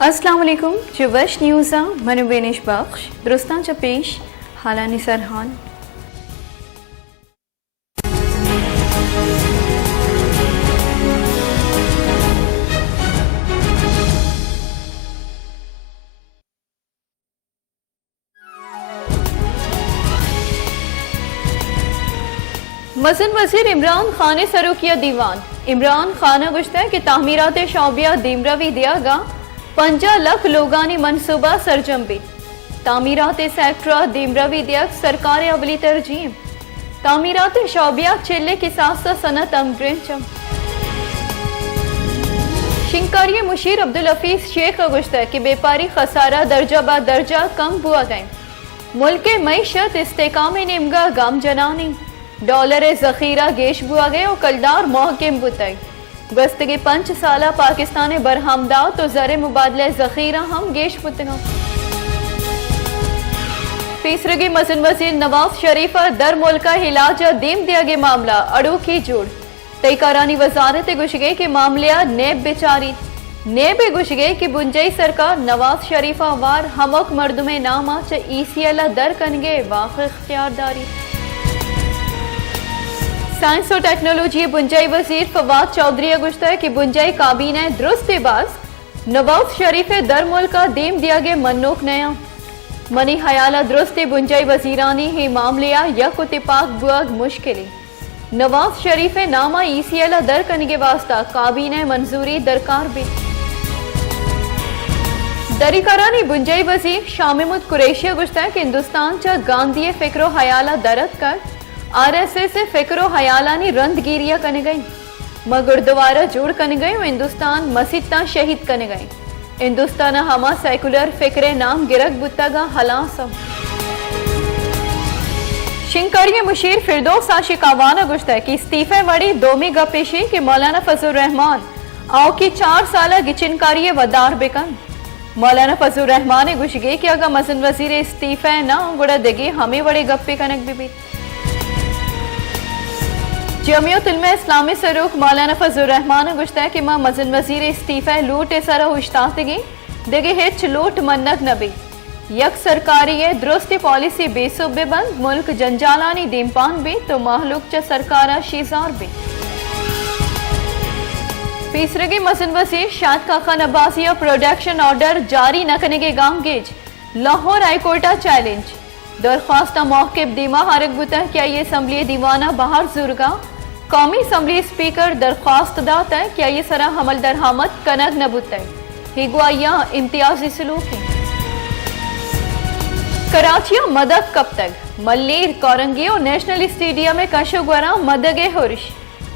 अस्सलाम वालेकुम जुवश न्यूज़ा मनु बेनिश बख्श दुरुस्तांचा पेश हालानी सरहान मसन वज़ीर इमरान खान ने सरो किया दीवान। इमरान खान ने गुश्ता है कि तामीरात शौबिया दीमरवी दिया गा 50 लाख लोगानी मनसूबा सरजम भी तामीरात सेक्टरा दीमरवी दिया सरकार अवली तरजीम तामीरात शौबिया चिल्ले की सास्ता सनत अमग्रिंचम शिंकारी मुशीर अब्दुल हफीज शेख का गुश्ता है कि बेपारी खसारा दर्जा बा दर्जा कम हुआ गए मुल्क मईशत इस्तेकाम निमगा गाम जनानी डॉलर ज़ख़ीरा गेश बुआ गए और कलदार महकम बुतई गस्तगी 5 साला पाकिस्तान बरहमदा तो ज़र मुबादला ज़ख़ीरा हम गेश बुतना तीसरगी मसन वज़ीर नवाज शरीफ दर मुल्का हिलाज दीम दिया गया मामला अड़ू की जुड़ तयकारानी वजारत गुशगे के मामले नेब बेचारी नेब गुशगे की बुंजई सरकार नवाज शरीफ वार हमक मर्दुमे नामा च ECL दर कनगे वाक़ इख्तियारदारी साइंस और टेक्नोलॉजी बुंजाई वजीर फवाद चौधरी गुश्ता है कि बुंजाई काबीना दुरुस्त बाज नवाज शरीफ दर मुल्का दीम दिया गया मनोक नया मनी हयाला दुरुस्त बुंजाई वजीरानी ही मामले यक इत्तेफाक बुअग मुश्किल नवाज शरीफ नामा ECL दर करने के वास्ता काबीना मंजूरी दरकार भी दरीकारानी बुंजाई वजीर शामिमुद कुरैशी गुश्ता है कि हिंदुस्तान चा गांधी फिक्रो हयाला दरद कर RSS से फिक्रो हयालानी रंदगिरिया कने गई म गुरुद्वारा जोड़ कने गई और हिंदुस्तान मस्जिद शहीद कने गई हिंदुस्तान हमा सेकुलर फिक्रे नाम गिरक बुत्तागा हलासम शिंकारी मुशीर फिरदौस आशिकावाना गुश्ता है कि इस्तीफे वड़ी दोमी गपेशी कि मौलाना फजल रहमान आओ की 4 साला गिचिनकारी वदार बेकन मौलाना फजल रहमान ने गुशगे कि अगर मसन वजीर इस्तीफे ना गुड़ा देगी हमें बड़े गप्पे कनक भी जमियत उलमा इस्लामी सरूक मौलाना फजल रहमान गुश्ता है कि मां मजन वजीर इस्तीफा लूट सरा हुश्तातगी देगे हिच लूट मन्नक नबी यक सरकारी दुरुस्ती पॉलिसी बेसुबे बंद मुल्क जंजालानी दीमपान भी तो महलूक च सरकारा शीजार भी तीसरगी मसन वजीर शाद खान अब्बासिया प्रोडक्शन ऑर्डर जारी न करने के गाम गेज लाहौर हाईकोर्टा चैलेंज दरख्वास्ता मौक़िब दीमा हारक बुता क्या ये असम्बली दीवाना बाहर जुर्गा कौमी असम्बली स्पीकर दरख्वास्त दाता है क्या ये सरा हमल दरहामत कनक न बुता हिगवाया इम्तियाजी सलूक है कराचिया मदद कब तक मल्लीर कौरंगी और नेशनल स्टेडियम में कशोगवरा मदगे हुर्श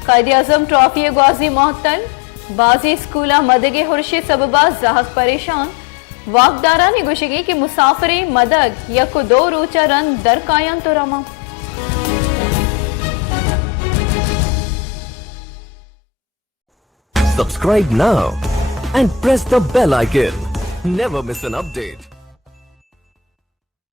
कायदे आजम ट्रॉफी ग्वाजी मोहतल बाजी स्कूला मदगे हुर्श सबबा जाहक परेशान वाकदारा ने गुशगी की मुसाफरी मदग यको 2 रोचा रन दरकायन तो Rama Subscribe now and press the bell icon. Never miss an update.